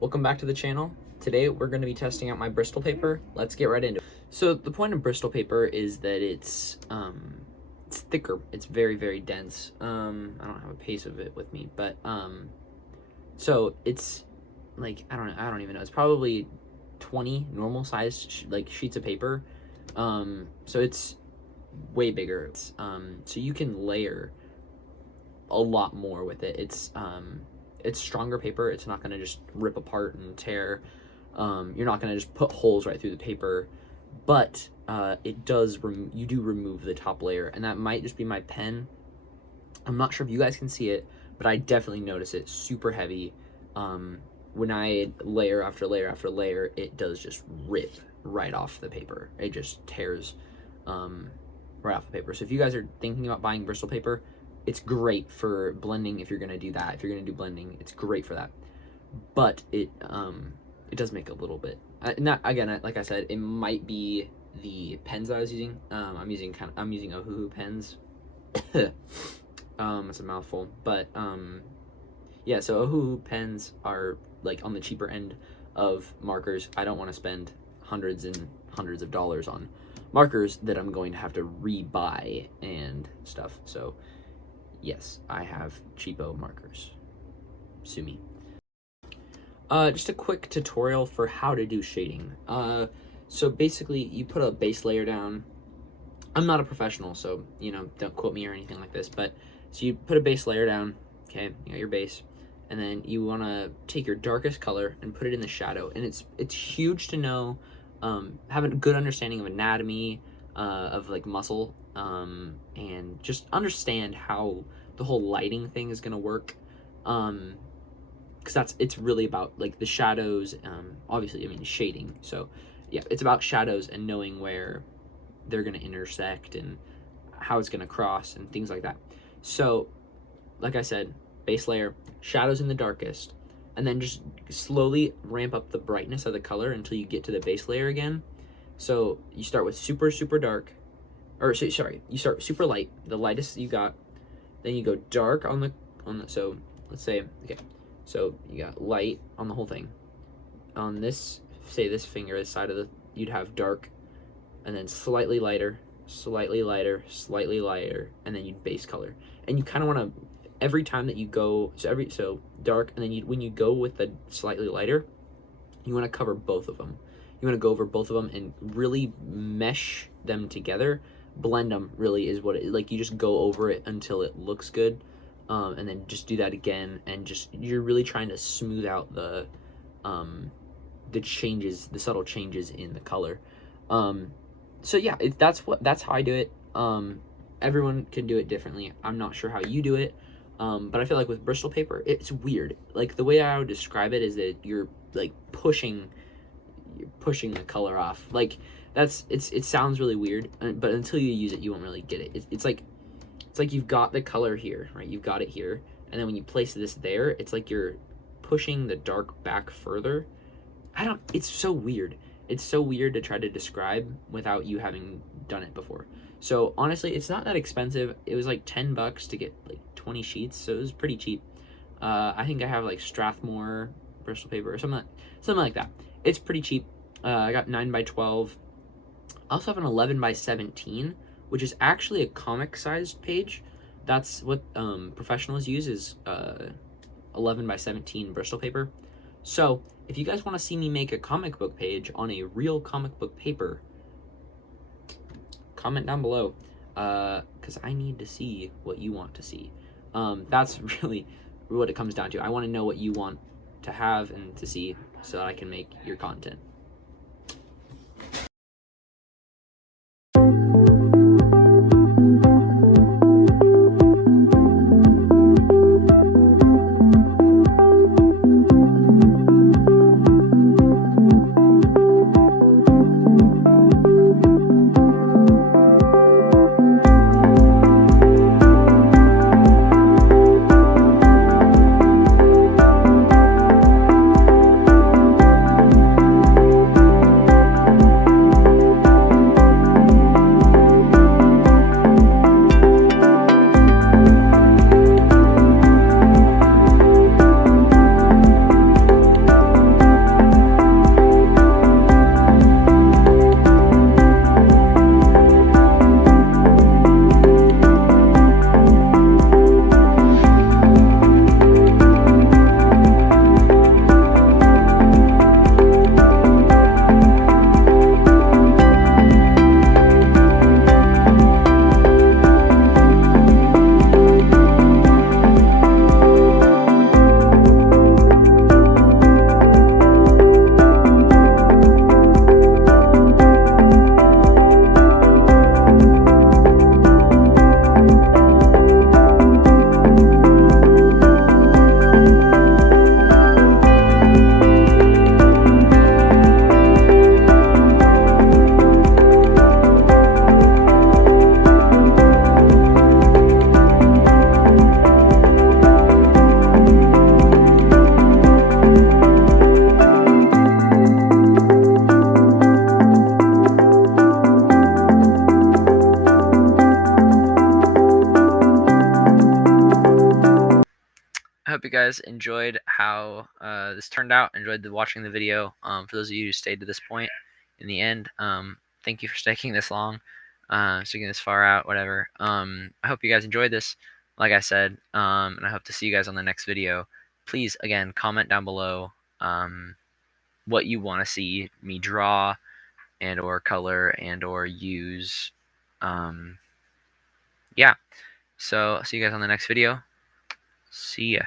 Welcome back to the channel. Today we're going to be testing out my Bristol paper. Let's get right into it. So the point of Bristol paper is that it's thicker. It's very, very dense. I don't have a piece of it with me, but so it's like I don't even know. It's probably 20 normal sized sheets of paper. So it's way bigger. It's so you can layer a lot more with it. It's stronger paper. It's not going to just rip apart and tear. You're not going to just put holes right through the paper, but it does you do remove the top layer, and that might just be my pen. I'm not sure if you guys can see it, but I definitely notice it super heavy. When I layer after layer after layer, it does just rip right off the paper. It just tears right off the paper. So if you guys are thinking about buying Bristol paper, it's great for blending. If you're going to do that, if you're going to do blending, it's great for that. But it does make a little bit, not again, like I said, it might be the pens that I was using. I'm using Ohuhu pens. It's a mouthful, but yeah, so Ohuhu pens are like on the cheaper end of markers. I don't want to spend hundreds and hundreds of dollars on markers that I'm going to have to rebuy and stuff. So yes, I have cheapo markers. Sue me. Just a quick tutorial for how to do shading. So basically, you put a base layer down. I'm not a professional, so don't quote me or anything like this. But so you put a base layer down. Okay, you got your base, and then you want to take your darkest color and put it in the shadow. And it's huge to know, have a good understanding of anatomy, of like muscle, and just understand how the whole lighting thing is gonna work, because it's really about like the shadows, obviously shading. So yeah, it's about shadows and knowing where they're gonna intersect and how it's gonna cross and things like that. So like I said, base layer, shadows in the darkest, and then just slowly ramp up the brightness of the color until you get to the base layer again. So you start with super dark, or sorry, you start super light, the lightest you got, then you go dark on the so let's say, okay, so you got light on the whole thing. On this, say this finger, this side of the, you'd have dark, and then slightly lighter, slightly lighter, slightly lighter, and then you'd base color. And you kind of want to, every time that you go, so dark, and then when you go with the slightly lighter, you want to cover both of them. You want to go over both of them and really mesh them together. Blend them really is what it, like you just go over it until it looks good, and then just do that again, and just you're really trying to smooth out the changes, the subtle changes in the color. So yeah, that's how I do it. Everyone can do it differently. I'm not sure how you do it, but I feel like with Bristol paper, it's weird. Like the way I would describe it is that you're like pushing the color off. Like it sounds really weird, but until you use it, you won't really get it. It's like you've got the color here, right? You've got it here, and then when you place this there, it's like you're pushing the dark back further. It's so weird. It's so weird to try to describe without you having done it before. So honestly, it's not that expensive. It was like $10 to get like 20 sheets, so it was pretty cheap. I think I have like Strathmore Bristol paper or something like that. It's pretty cheap. I got 9x12. I also have an 11x17, which is actually a comic-sized page. That's what professionals use, is 11x17 Bristol paper. So if you guys want to see me make a comic book page on a real comic book paper, comment down below, because I need to see what you want to see. That's really what it comes down to. I want to know what you want to have and to see so that I can make your content. hope you guys enjoyed how this turned out. Enjoyed watching the video. For those of you who stayed to this point in the end, thank you for sticking this long, sticking this far out, whatever. I hope you guys enjoyed this, like I said, and I hope to see you guys on the next video. Please, again, comment down below what you want to see me draw and or color and or use. Yeah. So, see you guys on the next video. See ya.